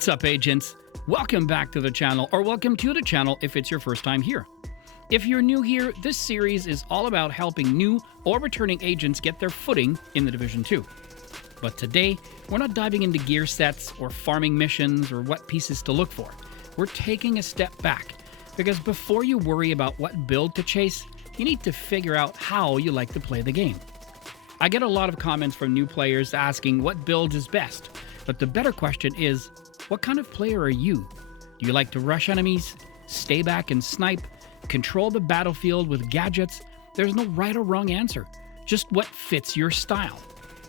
What's up, agents? Welcome back to the channel, or welcome to the channel if it's your first time here. If you're new here, this series is all about helping new or returning agents get their footing in the Division 2. But today, we're not diving into gear sets or farming missions or what pieces to look for. We're taking a step back, because before you worry about what build to chase, you need to figure out how you like to play the game. I get a lot of comments from new players asking what build is best, but the better question is, what kind of player are you? Do you like to rush enemies, stay back and snipe, control the battlefield with gadgets? There's no right or wrong answer, just what fits your style.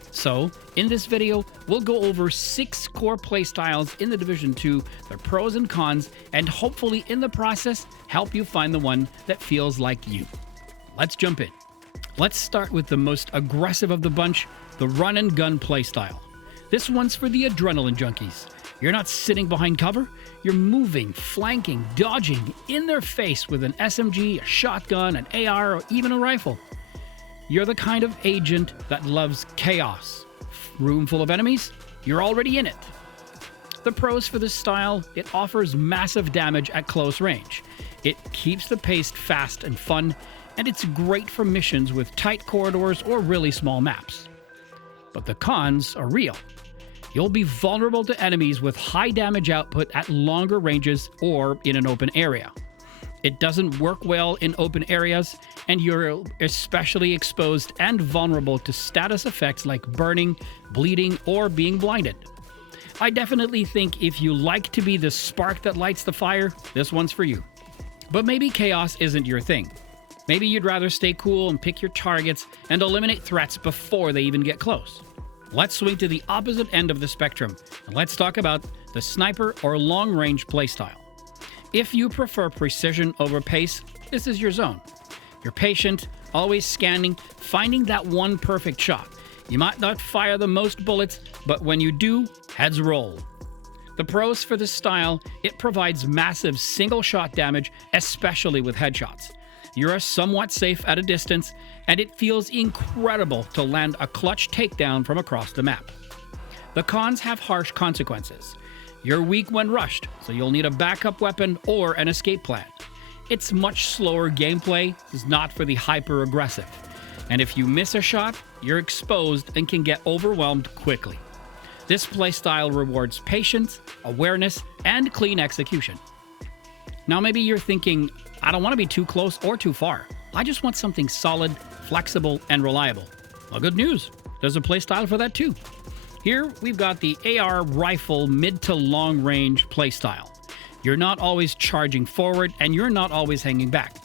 So, in this video, we'll go over 6 core playstyles in the Division 2, their pros and cons, and hopefully in the process, help you find the one that feels like you. Let's jump in. Let's start with the most aggressive of the bunch, the run and gun playstyle. This one's for the adrenaline junkies. You're not sitting behind cover, you're moving, flanking, dodging in their face with an SMG, a shotgun, an AR, or even a rifle. You're the kind of agent that loves chaos. Room full of enemies? You're already in it. The pros for this style, it offers massive damage at close range. It keeps the pace fast and fun, and it's great for missions with tight corridors or really small maps. But the cons are real. You'll be vulnerable to enemies with high damage output at longer ranges or in an open area. It doesn't work well in open areas, and you're especially exposed and vulnerable to status effects like burning, bleeding, or being blinded. I definitely think if you like to be the spark that lights the fire, this one's for you. But maybe chaos isn't your thing. Maybe you'd rather stay cool and pick your targets and eliminate threats before they even get close. Let's swing to the opposite end of the spectrum, and let's talk about the sniper or long-range playstyle. If you prefer precision over pace, this is your zone. You're patient, always scanning, finding that one perfect shot. You might not fire the most bullets, but when you do, heads roll. The pros for this style, it provides massive single-shot damage, especially with headshots. You're somewhat safe at a distance, and it feels incredible to land a clutch takedown from across the map. The cons have harsh consequences. You're weak when rushed, so you'll need a backup weapon or an escape plan. It's much slower gameplay, is not for the hyper-aggressive. And if you miss a shot, you're exposed and can get overwhelmed quickly. This playstyle rewards patience, awareness, and clean execution. Now maybe you're thinking, I don't want to be too close or too far. I just want something solid, flexible, and reliable. Well, good news. There's a playstyle for that too. Here, we've got the AR rifle mid to long range playstyle. You're not always charging forward, and you're not always hanging back.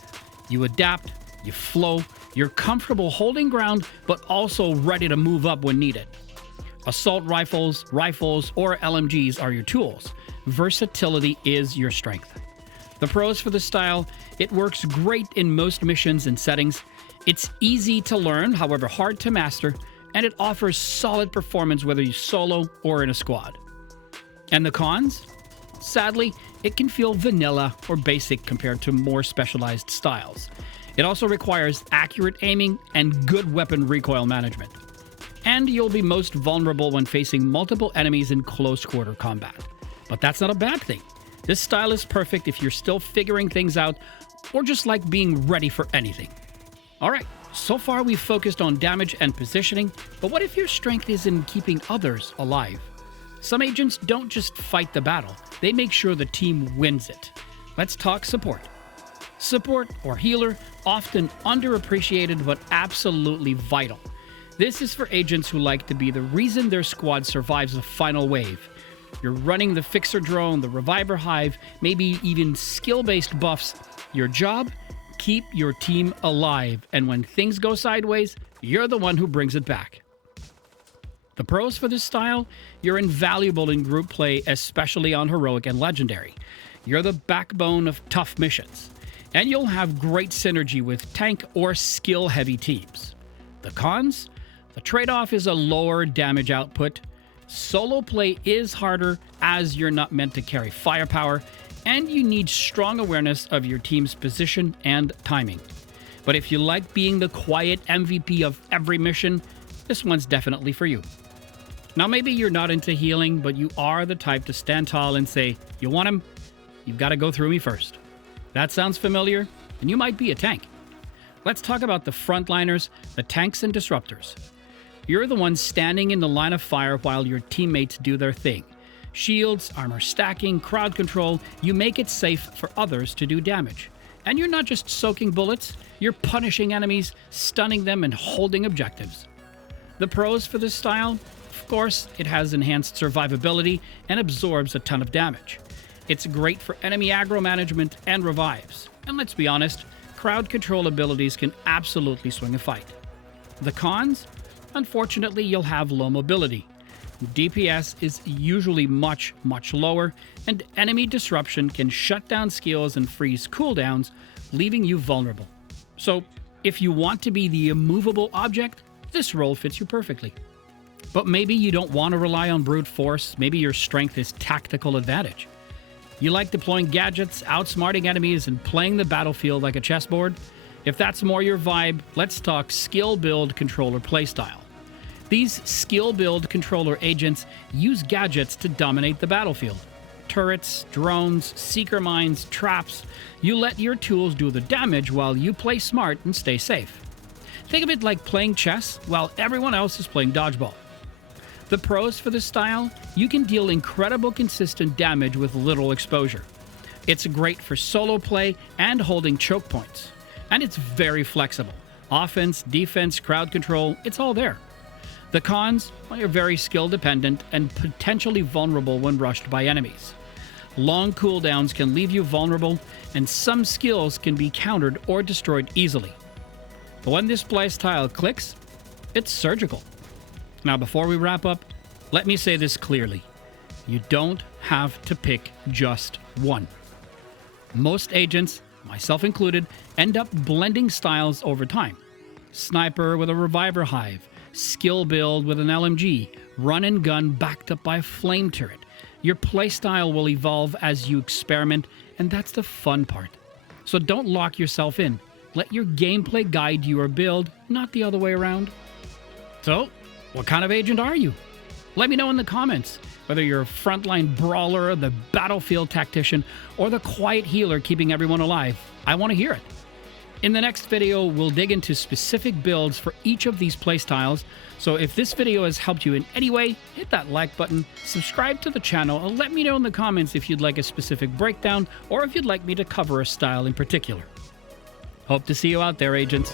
You adapt, you flow, you're comfortable holding ground, but also ready to move up when needed. Assault rifles, or LMGs are your tools. Versatility is your strength. The pros for the style, it works great in most missions and settings. It's easy to learn, however hard to master, and it offers solid performance whether you solo or in a squad. And the cons? Sadly, it can feel vanilla or basic compared to more specialized styles. It also requires accurate aiming and good weapon recoil management. And you'll be most vulnerable when facing multiple enemies in close quarter combat. But that's not a bad thing. This style is perfect if you're still figuring things out or just like being ready for anything. Alright, so far we've focused on damage and positioning, but what if your strength is in keeping others alive? Some agents don't just fight the battle, they make sure the team wins it. Let's talk support. Support, or healer, often underappreciated but absolutely vital. This is for agents who like to be the reason their squad survives the final wave. You're running the fixer drone, the reviver hive, maybe even skill-based buffs. Your job? Keep your team alive, and when things go sideways, you're the one who brings it back. The pros for this style? You're invaluable in group play, especially on heroic and legendary. You're the backbone of tough missions, and you'll have great synergy with tank or skill-heavy teams. The cons? The trade-off is a lower damage output. Solo play is harder as you're not meant to carry firepower, and you need strong awareness of your team's position and timing. But if you like being the quiet MVP of every mission, this one's definitely for you. Now, maybe you're not into healing, but you are the type to stand tall and say, you want him? You've got to go through me first. That sounds familiar, and you might be a tank. Let's talk about the frontliners, the tanks and disruptors. You're the ones standing in the line of fire while your teammates do their thing. Shields, armor stacking, crowd control, you make it safe for others to do damage. And you're not just soaking bullets, you're punishing enemies, stunning them, and holding objectives. The pros for this style? Of course, it has enhanced survivability and absorbs a ton of damage. It's great for enemy aggro management and revives. And let's be honest, crowd control abilities can absolutely swing a fight. The cons? Unfortunately, you'll have low mobility. DPS is usually much lower, and enemy disruption can shut down skills and freeze cooldowns, leaving you vulnerable. So, if you want to be the immovable object, this role fits you perfectly. But maybe you don't want to rely on brute force, maybe your strength is tactical advantage. You like deploying gadgets, outsmarting enemies, and playing the battlefield like a chessboard? If that's more your vibe, let's talk skill build controller playstyle. These skill build controller agents use gadgets to dominate the battlefield. Turrets, drones, seeker mines, traps. You let your tools do the damage while you play smart and stay safe. Think of it like playing chess while everyone else is playing dodgeball. The pros for this style? You can deal incredible consistent damage with little exposure. It's great for solo play and holding choke points. And it's very flexible. Offense, defense, crowd control, it's all there. The cons? Well, you're very skill dependent and potentially vulnerable when rushed by enemies. Long cooldowns can leave you vulnerable, and some skills can be countered or destroyed easily. But when this playstyle clicks, it's surgical. Now, before we wrap up, let me say this clearly. You don't have to pick just one. Most agents, myself included, end up blending styles over time. Sniper with a reviver hive, skill build with an LMG, run and gun backed up by a flame turret. Your playstyle will evolve as you experiment, and that's the fun part. So don't lock yourself in. Let your gameplay guide your build, not the other way around. So, what kind of agent are you? Let me know in the comments, whether you're a frontline brawler, the battlefield tactician, or the quiet healer keeping everyone alive. I want to hear it. In the next video, we'll dig into specific builds for each of these playstyles, so if this video has helped you in any way, hit that like button, subscribe to the channel, and let me know in the comments if you'd like a specific breakdown or if you'd like me to cover a style in particular. Hope to see you out there, agents.